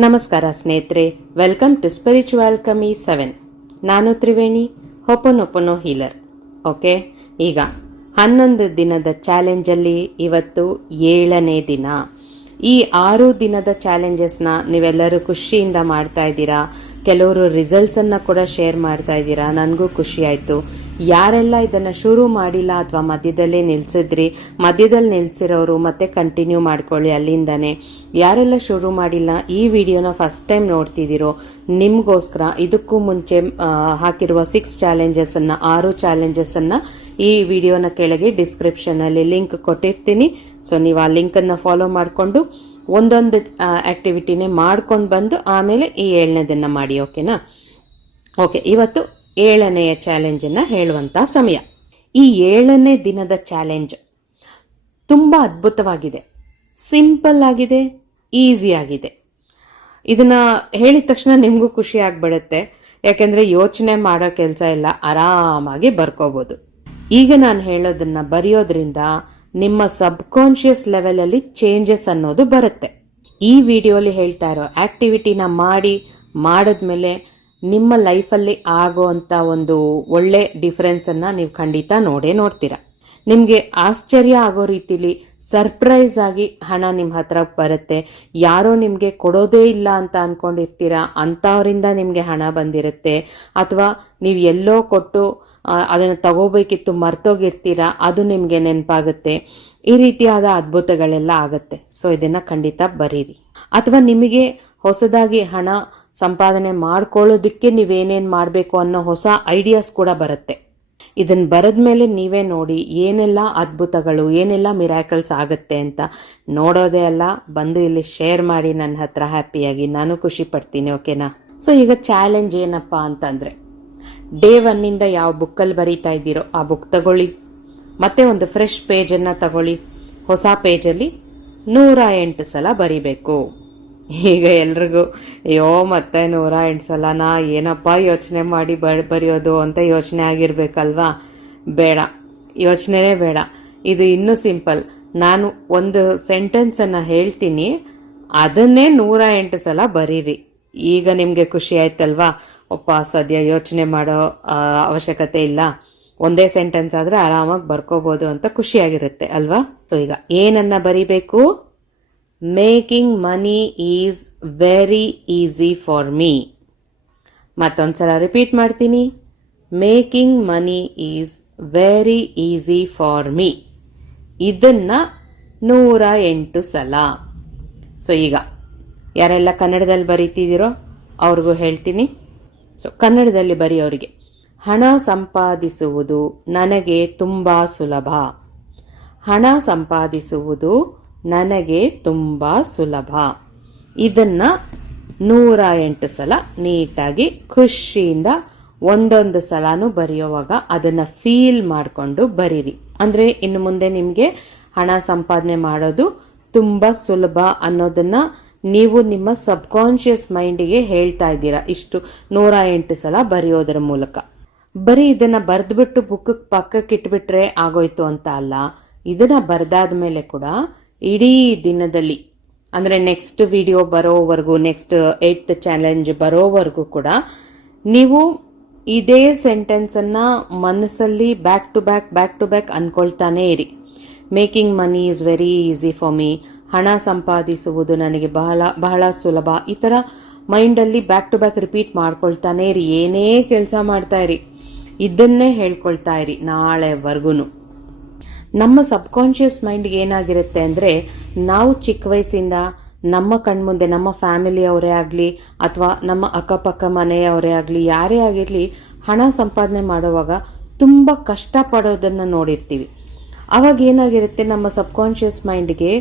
ನಮಸ್ಕಾರ ಸ್ನೇಹಿತರೆ, welcome to spiritual ಕಮಿ 7. ನಾನು ತ್ರಿವೇಣಿ, ಹೊಪನೊಪನೋ ಹೀಲರ್. ಓಕೆ, ಈಗ 11 ದಿನದ ಚಾಲೆಂಜಲ್ಲಿ ಇವತ್ತು 7ನೇ ದಿನ. ಈ 6 ದಿನದ ಚಾಲೆಂಜಸ್ನ ನೀವೆಲ್ಲರೂ ಖುಷಿಯಿಂದ ಮಾಡ್ತಾ ಇದ್ದೀರಾ. ಕೆಲವರು ರಿಸಲ್ಟ್ಸನ್ನು ಕೂಡ ಶೇರ್ ಮಾಡ್ತಾ ಇದ್ದೀರಾ. ನನಗೂ ಖುಷಿ ಆಯಿತು. ಯಾರೆಲ್ಲ ಇದನ್ನು ಶುರು ಮಾಡಿಲ್ಲ ಅಥವಾ ಮಧ್ಯದಲ್ಲೇ ನಿಲ್ಲಿಸಿದ್ರಿ, ಮಧ್ಯದಲ್ಲಿ ನಿಲ್ಲಿಸಿರೋರು ಮತ್ತೆ ಕಂಟಿನ್ಯೂ ಮಾಡ್ಕೊಳ್ಳಿ ಅಲ್ಲಿಂದಾನೆ. ಯಾರೆಲ್ಲ ಶುರು ಮಾಡಿಲ್ಲ, ಈ ವಿಡಿಯೋನ ಫಸ್ಟ್ ಟೈಮ್ ನೋಡ್ತಿದ್ದೀರೋ ನಿಮಗೋಸ್ಕರ ಇದಕ್ಕೂ ಮುಂಚೆ ಹಾಕಿರುವ 6 ಚಾಲೆಂಜಸ್ಸನ್ನು 6 ಚಾಲೆಂಜಸ್ಸನ್ನು ಈ ವಿಡಿಯೋನ ಕೆಳಗೆ ಡಿಸ್ಕ್ರಿಪ್ಷನಲ್ಲಿ ಲಿಂಕ್ ಕೊಟ್ಟಿರ್ತೀನಿ. ಸೊ ನೀವು ಆ ಲಿಂಕನ್ನು ಫಾಲೋ ಮಾಡಿಕೊಂಡು ಒಂದೊಂದು ಆಕ್ಟಿವಿಟಿನೇ ಮಾಡ್ಕೊಂಡು ಬಂದು ಆಮೇಲೆ ಈ 7ನೇ ದಿನ ಮಾಡಿ. ಓಕೆನಾ? ಓಕೆ, ಇವತ್ತು 7ನೆಯ ಚಾಲೆಂಜನ್ನು ಹೇಳುವಂಥ ಸಮಯ. ಈ 7ನೇ ದಿನದ ಚಾಲೆಂಜ್ ತುಂಬ ಅದ್ಭುತವಾಗಿದೆ, ಸಿಂಪಲ್ ಆಗಿದೆ, ಈಸಿ ಆಗಿದೆ. ಇದನ್ನ ಹೇಳಿದ ತಕ್ಷಣ ನಿಮಗೂ ಖುಷಿ ಆಗ್ಬಿಡುತ್ತೆ, ಯಾಕೆಂದರೆ ಯೋಚನೆ ಮಾಡೋ ಕೆಲಸ ಇಲ್ಲ, ಆರಾಮಾಗಿ ಬರ್ಕೋಬೋದು. ಈಗ ನಾನು ಹೇಳೋದನ್ನ ಬರೆಯೋದ್ರಿಂದ ನಿಮ್ಮ ಸಬ್ಕಾನ್ಷಿಯಸ್ ಲೆವೆಲಲ್ಲಿ ಚೇಂಜಸ್ ಅನ್ನೋದು ಬರುತ್ತೆ. ಈ ವಿಡಿಯೋಲಿ ಹೇಳ್ತಾ ಇರೋ ಆಕ್ಟಿವಿಟಿನ ಮಾಡಿದ್ಮೇಲೆ ನಿಮ್ಮ ಲೈಫಲ್ಲಿ ಆಗೋ ಅಂಥ ಒಂದು ಒಳ್ಳೆ ಡಿಫರೆನ್ಸನ್ನು ನೀವು ಖಂಡಿತ ನೋಡ್ತೀರಾ. ನಿಮಗೆ ಆಶ್ಚರ್ಯ ಆಗೋ ರೀತಿಲಿ ಸರ್ಪ್ರೈಸ್ ಆಗಿ ಹಣ ನಿಮ್ಮ ಹತ್ರ ಬರುತ್ತೆ. ಯಾರೋ ನಿಮಗೆ ಕೊಡೋದೇ ಇಲ್ಲ ಅಂತ ಅನ್ಕೊಂಡಿರ್ತೀರಾ, ಅಂಥವರಿಂದ ನಿಮಗೆ ಹಣ ಬಂದಿರುತ್ತೆ. ಅಥವಾ ನೀವು ಎಲ್ಲೋ ಕೊಟ್ಟು ಅದನ್ನು ತಗೋಬೇಕಿತ್ತು, ಮರ್ತೋಗಿರ್ತೀರಾ, ಅದು ನಿಮಗೆ ನೆನಪಾಗುತ್ತೆ. ಈ ರೀತಿಯಾದ ಅದ್ಭುತಗಳೆಲ್ಲ ಆಗುತ್ತೆ. ಸೊ ಇದನ್ನ ಖಂಡಿತ ಬರೀರಿ. ಅಥವಾ ನಿಮಗೆ ಹೊಸದಾಗಿ ಹಣ ಸಂಪಾದನೆ ಮಾಡ್ಕೊಳ್ಳೋದಕ್ಕೆ ನೀವೇನೇನು ಮಾಡಬೇಕು ಅನ್ನೋ ಹೊಸ ಐಡಿಯಾಸ್ ಕೂಡ ಬರುತ್ತೆ. ಇದನ್ನು ಬರೆದ್ಮೇಲೆ ನೀವೇ ನೋಡಿ ಏನೆಲ್ಲ ಅದ್ಭುತಗಳು, ಏನೆಲ್ಲ ಮಿರಾಕಲ್ಸ್ ಆಗುತ್ತೆ ಅಂತ. ನೋಡೋದೇ ಅಲ್ಲ, ಬಂದು ಇಲ್ಲಿ ಶೇರ್ ಮಾಡಿ ನನ್ನ ಹತ್ರ ಹ್ಯಾಪಿಯಾಗಿ, ನಾನು ಖುಷಿ ಪಡ್ತೀನಿ. ಓಕೆನಾ? ಸೊ ಈಗ ಚಾಲೆಂಜ್ ಏನಪ್ಪಾ ಅಂತಂದ್ರೆ, ಡೇ 1 ಯಾವ ಬುಕ್ಕಲ್ಲಿ ಬರೀತಾ ಇದ್ದೀರೋ ಆ ಬುಕ್ ತಗೊಳ್ಳಿ, ಮತ್ತೆ ಒಂದು ಫ್ರೆಶ್ ಪೇಜನ್ನು ತಗೊಳ್ಳಿ. ಹೊಸ ಪೇಜಲ್ಲಿ 108 ಸಲ ಬರಿಬೇಕು. ಈಗ ಎಲ್ರಿಗೂ ಅಯ್ಯೋ ಮತ್ತೆ 108 ಸಲನಾ, ಏನಪ್ಪ ಯೋಚನೆ ಮಾಡಿ ಬರೆಯೋದು ಅಂತ ಯೋಚನೆ ಆಗಿರ್ಬೇಕಲ್ವಾ? ಬೇಡ, ಯೋಚನೆನೇ ಬೇಡ. ಇದು ಇನ್ನೂ ಸಿಂಪಲ್. ನಾನು ಒಂದು ಸೆಂಟೆನ್ಸನ್ನು ಹೇಳ್ತೀನಿ, ಅದನ್ನೇ 108 ಸಲ ಬರೀರಿ. ಈಗ ನಿಮಗೆ ಖುಷಿ ಆಯ್ತಲ್ವಾ? ಒಪ್ಪ ಸದ್ಯ ಯೋಚನೆ ಮಾಡೋ ಅವಶ್ಯಕತೆ ಇಲ್ಲ, ಒಂದೇ ಸೆಂಟೆನ್ಸ್ ಆದ್ರೆ ಆರಾಮಾಗಿ ಬರ್ಕೋಬಹುದು ಅಂತ ಖುಷಿಯಾಗಿರುತ್ತೆ ಅಲ್ವಾ? ಸೊ ಈಗ ಏನನ್ನ ಬರಿಬೇಕು? Making money is very easy for me. ಮತ್ತೊಂದ್ಸಲ ರಿಪೀಟ್ ಮಾಡ್ತೀನಿ, making money is very easy for me. ಇದನ್ನ 108 ಸಲ. ಸೊ ಈಗ ಯಾರೆಲ್ಲ ಕನ್ನಡದಲ್ಲಿ ಬರೀತಿದ್ದೀರೋ ಅವ್ರಿಗೂ ಹೇಳ್ತೀನಿ. ಸೊ ಕನ್ನಡದಲ್ಲಿ ಬರೆಯೋರಿಗೆ, ಹಣ ಸಂಪಾದಿಸುವುದು ನನಗೆ ತುಂಬ ಸುಲಭ. ಹಣ ಸಂಪಾದಿಸುವುದು ನನಗೆ ತುಂಬ ಸುಲಭ. ಇದನ್ನ 108 ಸಲ ನೀಟಾಗಿ ಖುಷಿಯಿಂದ ಒಂದೊಂದು ಸಲನೂ ಬರೆಯುವಾಗ ಅದನ್ನ ಫೀಲ್ ಮಾಡಿಕೊಂಡು ಬರೀರಿ. ಅಂದ್ರೆ ಇನ್ನು ಮುಂದೆ ನಿಮಗೆ ಹಣ ಸಂಪಾದನೆ ಮಾಡೋದು ತುಂಬ ಸುಲಭ ಅನ್ನೋದನ್ನ ನೀವು ನಿಮ್ಮ ಸಬ್ಕಾನ್ಷಿಯಸ್ ಮೈಂಡಿಗೆ ಹೇಳ್ತಾ ಇದ್ದೀರಾ ಇಷ್ಟು 108 ಸಲ ಬರೆಯೋದರ ಮೂಲಕ. ಬರೀ ಇದನ್ನ ಬರೆದ್ಬಿಟ್ಟು ಬುಕ್ ಪಕ್ಕಕ್ಕೆ ಇಟ್ಬಿಟ್ರೆ ಆಗೋಯ್ತು ಅಂತ ಅಲ್ಲ. ಇದನ್ನ ಬರೆದಾದ್ಮೇಲೆ ಕೂಡ ಇಡೀ ದಿನದಲ್ಲಿ, ಅಂದ್ರೆ ನೆಕ್ಸ್ಟ್ ವಿಡಿಯೋ ಬರೋವರೆಗೂ, ನೆಕ್ಸ್ಟ್ 8th ಚಾಲೆಂಜ್ ಬರೋವರೆಗೂ ಕೂಡ ನೀವು ಇದೇ ಸೆಂಟೆನ್ಸ್ ಅನ್ನ ಮನಸ್ಸಲ್ಲಿ ಬ್ಯಾಕ್ ಟು ಬ್ಯಾಕ್ ಅನ್ಕೊಳ್ತಾನೆ ಇರಿ. Making money is very easy for me. ಹಣ ಸಂಪಾದಿಸುವುದು ನನಗೆ ಬಹಳ ಸುಲಭ. ಈ ತರ ಮೈಂಡಲ್ಲಿ ಬ್ಯಾಕ್ ಟು ಬ್ಯಾಕ್ ರಿಪೀಟ್ ಮಾಡ್ಕೊಳ್ತಾನೆ ಇರಿ. ಏನೇ ಕೆಲಸ ಮಾಡ್ತಾ ಇರಿ, ಇದನ್ನೇ ಹೇಳ್ಕೊಳ್ತಾ ಇರಿ ನಾಳೆವರೆಗೂ. ನಮ್ಮ ಸಬ್ಕಾನ್ಷಿಯಸ್ ಮೈಂಡ್ಗೆ ಏನಾಗಿರುತ್ತೆ ಅಂದ್ರೆ, ನಾವು ಚಿಕ್ಕ ವಯಸ್ಸಿಂದ ನಮ್ಮ ಕಣ್ಮುಂದೆ ನಮ್ಮ ಫ್ಯಾಮಿಲಿಯವರೇ ಆಗಲಿ ಅಥವಾ ನಮ್ಮ ಅಕ್ಕಪಕ್ಕ ಮನೆಯವರೇ ಆಗಲಿ, ಯಾರೇ ಆಗಿರಲಿ, ಹಣ ಸಂಪಾದನೆ ಮಾಡುವಾಗ ತುಂಬ ಕಷ್ಟಪಡೋದನ್ನು ನೋಡಿರ್ತೀವಿ. ಅವಾಗ ಏನಾಗಿರುತ್ತೆ, ನಮ್ಮ ಸಬ್ಕಾನ್ಷಿಯಸ್ ಮೈಂಡ್ಗೆ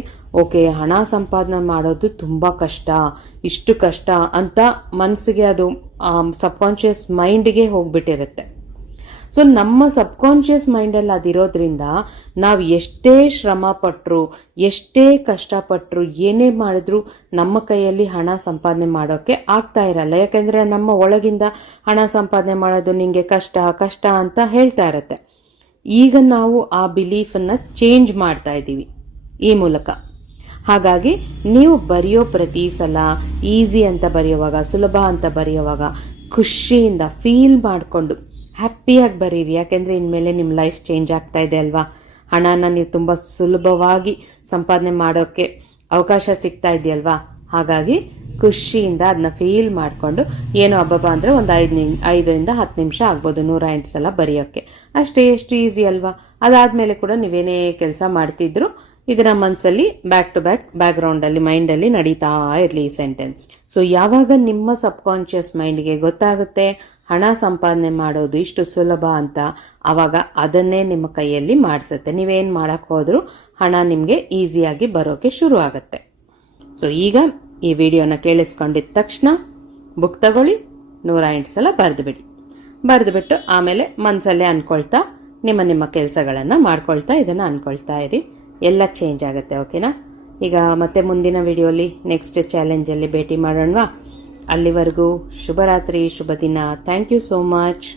ಓಕೆ, ಹಣ ಸಂಪಾದನೆ ಮಾಡೋದು ತುಂಬ ಕಷ್ಟ, ಇಷ್ಟು ಕಷ್ಟ ಅಂತ ಮನಸ್ಸಿಗೆ ಅದು ಸಬ್ಕಾನ್ಷಿಯಸ್ ಮೈಂಡ್ಗೆ ಹೋಗ್ಬಿಟ್ಟಿರುತ್ತೆ. ಸೊ ನಮ್ಮ ಸಬ್ಕಾನ್ಷಿಯಸ್ ಮೈಂಡಲ್ಲಿ ಅದಿರೋದ್ರಿಂದ ನಾವು ಎಷ್ಟೇ ಶ್ರಮ ಪಟ್ಟರು, ಎಷ್ಟೇ ಕಷ್ಟಪಟ್ಟರು, ಏನೇ ಮಾಡಿದ್ರು ನಮ್ಮ ಕೈಯಲ್ಲಿ ಹಣ ಸಂಪಾದನೆ ಮಾಡೋಕ್ಕೆ ಆಗ್ತಾ ಇರಲ್ಲ. ಯಾಕೆಂದರೆ ನಮ್ಮ ಒಳಗಿಂದ ಹಣ ಸಂಪಾದನೆ ಮಾಡೋದು ನಿಂಗೆ ಕಷ್ಟ ಅಂತ ಹೇಳ್ತಾ ಇರತ್ತೆ. ಈಗ ನಾವು ಆ ಬಿಲೀಫನ್ನು ಚೇಂಜ್ ಮಾಡ್ತಾ ಇದ್ದೀವಿ ಈ ಮೂಲಕ. ಹಾಗಾಗಿ ನೀವು ಬರೆಯೋ ಪ್ರತಿ ಸಲ ಈಸಿ ಅಂತ ಬರೆಯುವಾಗ, ಸುಲಭ ಅಂತ ಬರೆಯುವಾಗ ಖುಷಿಯಿಂದ ಫೀಲ್ ಮಾಡಿಕೊಂಡು ಹ್ಯಾಪಿಯಾಗಿ ಬರೀರಿ. ಯಾಕೆಂದರೆ ಇನ್ಮೇಲೆ ನಿಮ್ಮ ಲೈಫ್ ಚೇಂಜ್ ಆಗ್ತಾ ಇದೆ ಅಲ್ವಾ. ಹಣನ ನೀವು ತುಂಬ ಸುಲಭವಾಗಿ ಸಂಪಾದನೆ ಮಾಡೋಕ್ಕೆ ಅವಕಾಶ ಸಿಗ್ತಾ ಇದೆಯಲ್ವಾ. ಹಾಗಾಗಿ ಖುಷಿಯಿಂದ ಅದನ್ನ ಫೀಲ್ ಮಾಡಿಕೊಂಡು, ಏನು ಹಬ್ಬ ಅಂದರೆ ಒಂದು 5ರಿಂದ 10 ನಿಮಿಷ ಆಗ್ಬೋದು 108 ಸಲ ಬರೆಯೋಕ್ಕೆ. ಅಷ್ಟೇ, ಎಷ್ಟು ಈಸಿ ಅಲ್ವಾ. ಅದಾದಮೇಲೆ ಕೂಡ ನೀವೇನೇ ಕೆಲಸ ಮಾಡ್ತಿದ್ರು ಇದನ್ನ ಮನಸ್ಸಲ್ಲಿ ಬ್ಯಾಕ್ ಟು ಬ್ಯಾಕ್ಗ್ರೌಂಡಲ್ಲಿ ಮೈಂಡಲ್ಲಿ ನಡೀತಾ ಇರಲಿ ಈ ಸೆಂಟೆನ್ಸ್. ಸೊ ಯಾವಾಗ ನಿಮ್ಮ ಸಬ್ಕಾನ್ಷಿಯಸ್ ಮೈಂಡ್ಗೆ ಗೊತ್ತಾಗುತ್ತೆ ಹಣ ಸಂಪಾದನೆ ಮಾಡೋದು ಇಷ್ಟು ಸುಲಭ ಅಂತ, ಆವಾಗ ಅದನ್ನೇ ನಿಮ್ಮ ಕೈಯಲ್ಲಿ ಮಾಡಿಸುತ್ತೆ. ನೀವೇನು ಮಾಡೋಕ್ಕೆ ಹೋದರೂ ಹಣ ನಿಮಗೆ ಈಸಿಯಾಗಿ ಬರೋಕ್ಕೆ ಶುರು ಆಗುತ್ತೆ. ಸೊ ಈಗ ಈ ವಿಡಿಯೋನ ಕೇಳಿಸ್ಕೊಂಡಿದ್ದ ತಕ್ಷಣ ಬುಕ್ ತಗೊಳ್ಳಿ, 108 ಸಲ ಬರೆದುಬಿಟ್ಟು ಆಮೇಲೆ ಮನಸ್ಸಲ್ಲೇ ಅಂದ್ಕೊಳ್ತಾ ನಿಮ್ಮ ಕೆಲಸಗಳನ್ನು ಮಾಡ್ಕೊಳ್ತಾ ಇದನ್ನು ಅಂದ್ಕೊಳ್ತಾ ಇರಿ. ಎಲ್ಲ ಚೇಂಜ್ ಆಗುತ್ತೆ. ಓಕೆನಾ. ಈಗ ಮತ್ತೆ ಮುಂದಿನ ವಿಡಿಯೋಲಿ ನೆಕ್ಸ್ಟ್ ಚಾಲೆಂಜಲ್ಲಿ ಭೇಟಿ ಮಾಡೋಣವಾ. ಅಲ್ಲಿವರೆಗೂ ಶುಭರಾತ್ರಿ, ಶುಭ ದಿನ. Thank you so much.